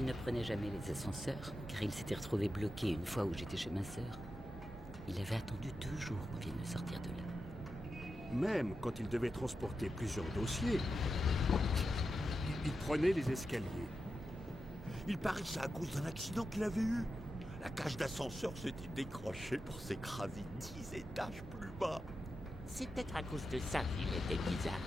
Il ne prenait jamais les ascenseurs, car il s'était retrouvé bloqué une fois où j'étais chez ma sœur. Il avait attendu 2 jours qu'on vienne le sortir de là. Même quand il devait transporter plusieurs dossiers, il prenait les escaliers. Il paraît que c'est à cause d'un accident qu'il avait eu. La cage d'ascenseur s'était décrochée pour s'écraser 10 étages plus bas. C'est peut-être à cause de ça qu'il était bizarre.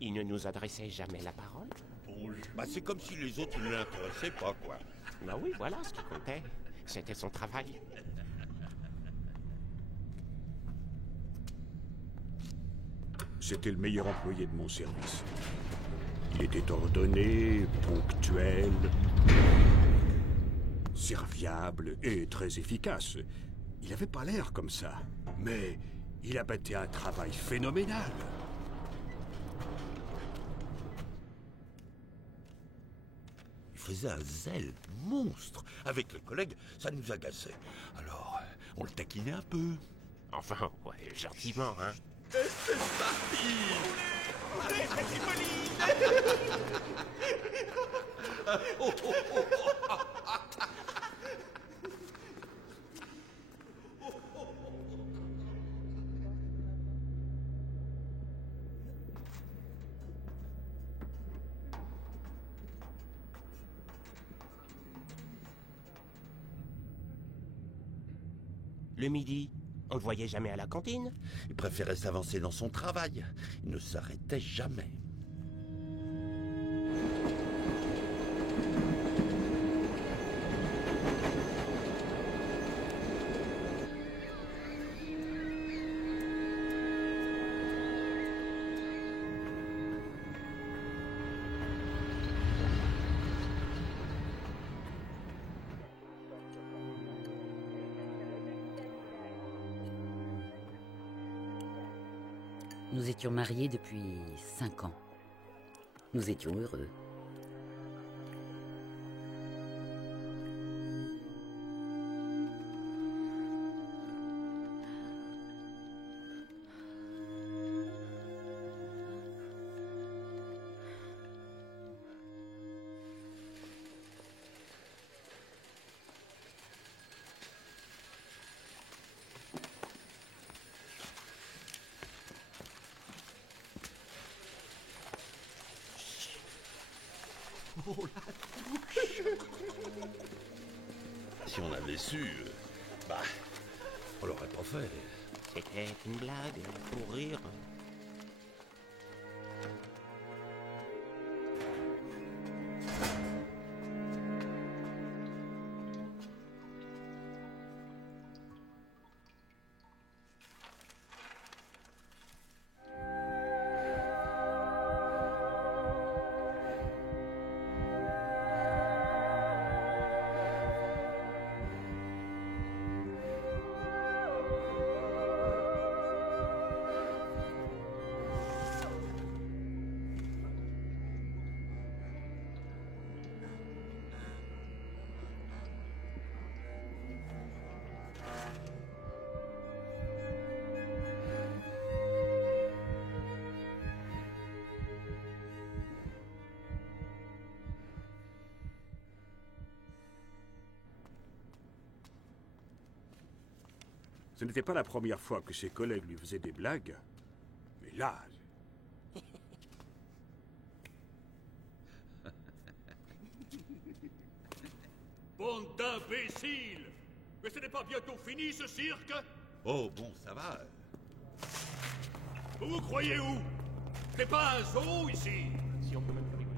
Il ne nous adressait jamais la parole. Bah c'est comme si les autres ne l'intéressaient pas, quoi. Bah oui, voilà ce qui comptait. C'était son travail. C'était le meilleur employé de mon service. Il était ordonné, ponctuel, serviable et très efficace. Il avait pas l'air comme ça, mais il abattait un travail phénoménal. Il faisait un zèle monstre. Avec les collègues, ça nous agaçait. Alors, on le taquinait un peu. Enfin, ouais, gentiment, hein. Et c'est parti! Allez, petit Pauline! Le midi, on le voyait jamais à la cantine. Il préférait s'avancer dans son travail. Il ne s'arrêtait jamais. Nous étions mariés depuis 5 ans. Nous étions heureux. Si on avait su, bah, on l'aurait pas fait. C'était une blague, pour rire. Ce n'était pas la première fois que ses collègues lui faisaient des blagues. Mais là... Bande d'imbéciles! Mais ce n'est pas bientôt fini, ce cirque? Oh, bon, ça va. Vous vous croyez où? C'est pas un zoo, ici! Si on peut même plus rigoler.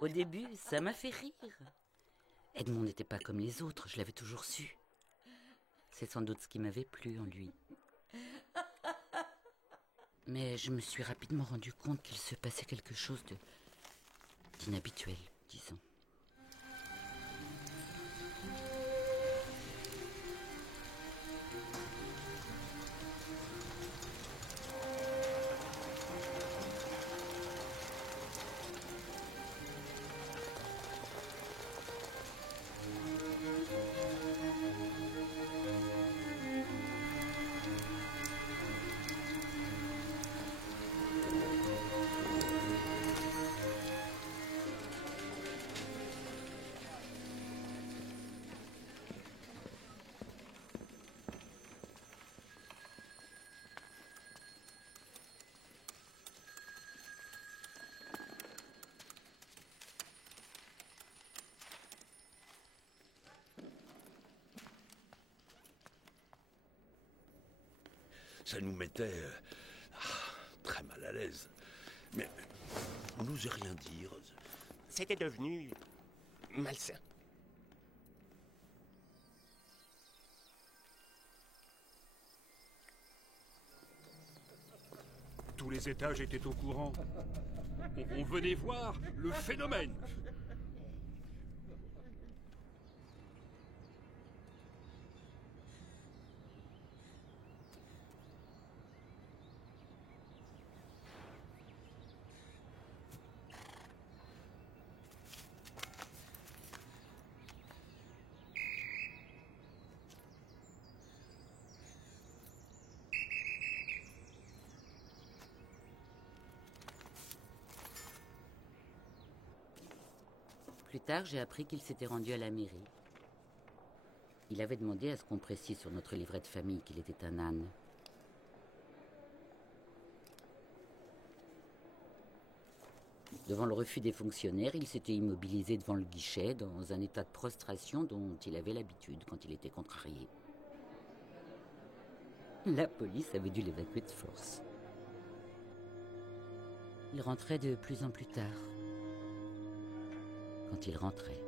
Au début, ça m'a fait rire. Edmond n'était pas comme les autres, je l'avais toujours su. C'est sans doute ce qui m'avait plu en lui. Mais je me suis rapidement rendu compte qu'il se passait quelque chose d'inhabituel, disons. Ça nous mettait très mal à l'aise. Mais on n'osait rien dire. C'était devenu malsain. Tous les étages étaient au courant. On venait voir le phénomène. Plus tard, j'ai appris qu'il s'était rendu à la mairie. Il avait demandé à ce qu'on précise sur notre livret de famille qu'il était un âne. Devant le refus des fonctionnaires, il s'était immobilisé devant le guichet dans un état de prostration dont il avait l'habitude quand il était contrarié. La police avait dû l'évacuer de force. Il rentrait de plus en plus tard. Quand il rentrait.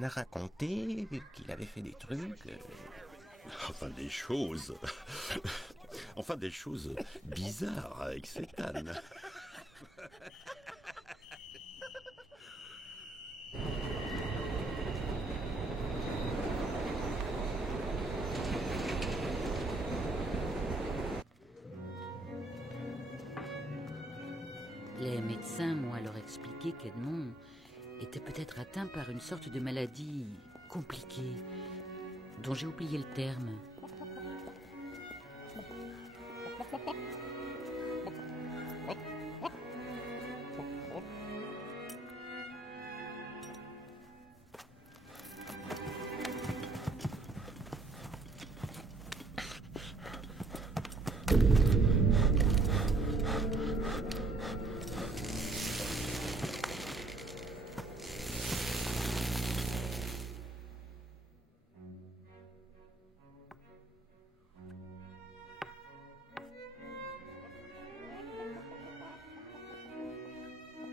m'en a raconté qu'il avait fait des trucs... Enfin, des choses... enfin, des choses bizarres avec cet âne. Les médecins m'ont alors expliqué qu'Edmond était peut-être atteint par une sorte de maladie compliquée, dont j'ai oublié le terme.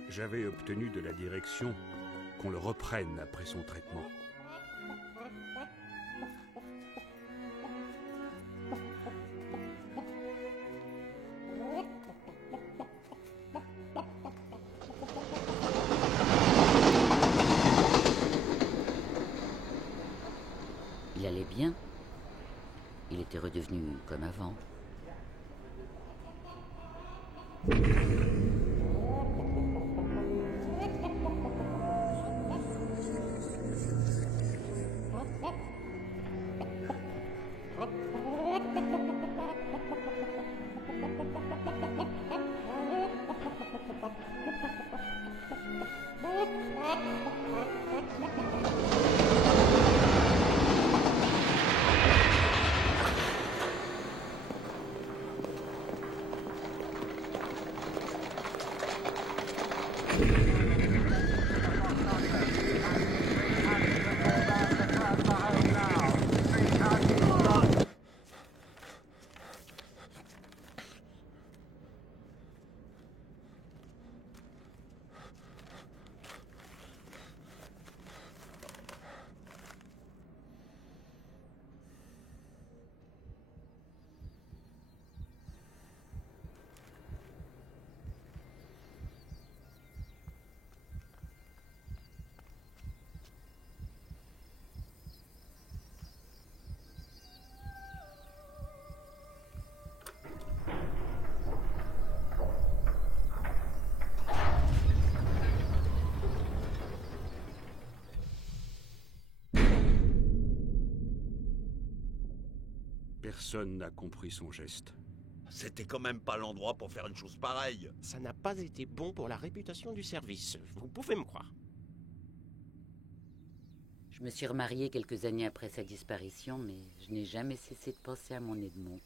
J'avais obtenu de la direction qu'on le reprenne après son traitement. Il allait bien. Il était redevenu comme avant. Personne n'a compris son geste. C'était quand même pas l'endroit pour faire une chose pareille. Ça n'a pas été bon pour la réputation du service, vous pouvez me croire. Je me suis remariée quelques années après sa disparition, mais je n'ai jamais cessé de penser à mon Edmond.